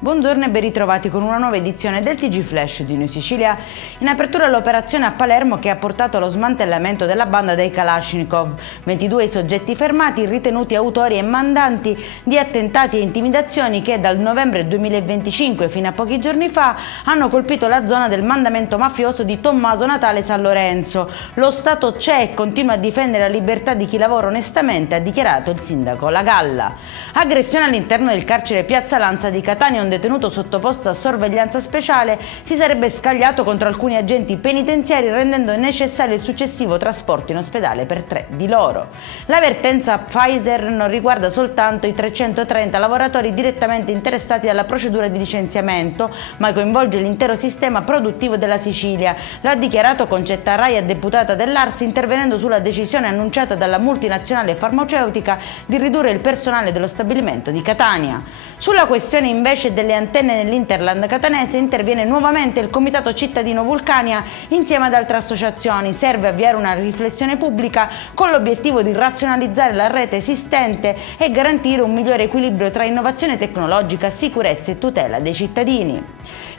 Buongiorno e ben ritrovati con una nuova edizione del TG Flash di New Sicilia. In apertura l'operazione a Palermo che ha portato allo smantellamento della banda dei Kalashnikov. 22 i soggetti fermati, ritenuti autori e mandanti di attentati e intimidazioni che dal novembre 2025 fino a pochi giorni fa hanno colpito la zona del mandamento mafioso di Tommaso Natale San Lorenzo. Lo Stato c'è e continua a difendere la libertà di chi lavora onestamente, ha dichiarato il sindaco La Galla. Aggressione all'interno del carcere Piazza Lanza di Catania. Un detenuto sottoposto a sorveglianza speciale si sarebbe scagliato contro alcuni agenti penitenziari, rendendo necessario il successivo trasporto in ospedale per 3 di loro. L'avvertenza Pfizer non riguarda soltanto i 330 lavoratori direttamente interessati dalla procedura di licenziamento, ma coinvolge l'intero sistema produttivo della Sicilia. Lo ha dichiarato Concetta Raia, deputata dell'Ars, intervenendo sulla decisione annunciata dalla multinazionale farmaceutica di ridurre il personale dello stabilimento di Catania. Sulla questione invece delle antenne nell'Interland catanese interviene nuovamente il Comitato Cittadino Vulcania insieme ad altre associazioni. Serve avviare una riflessione pubblica con l'obiettivo di razionalizzare la rete esistente e garantire un migliore equilibrio tra innovazione tecnologica, sicurezza e tutela dei cittadini.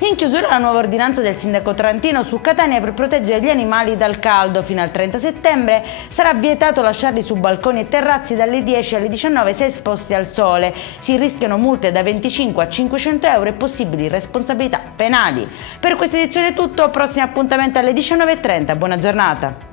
In chiusura la nuova ordinanza del sindaco Trantino su Catania per proteggere gli animali dal caldo. Fino al 30 settembre sarà vietato lasciarli su balconi e terrazzi dalle 10 alle 19 se esposti al sole. Si rischiano multe da 25 a 500 euro e possibili responsabilità penali. Per questa edizione è tutto, prossimo appuntamento alle 19:30. Buona giornata.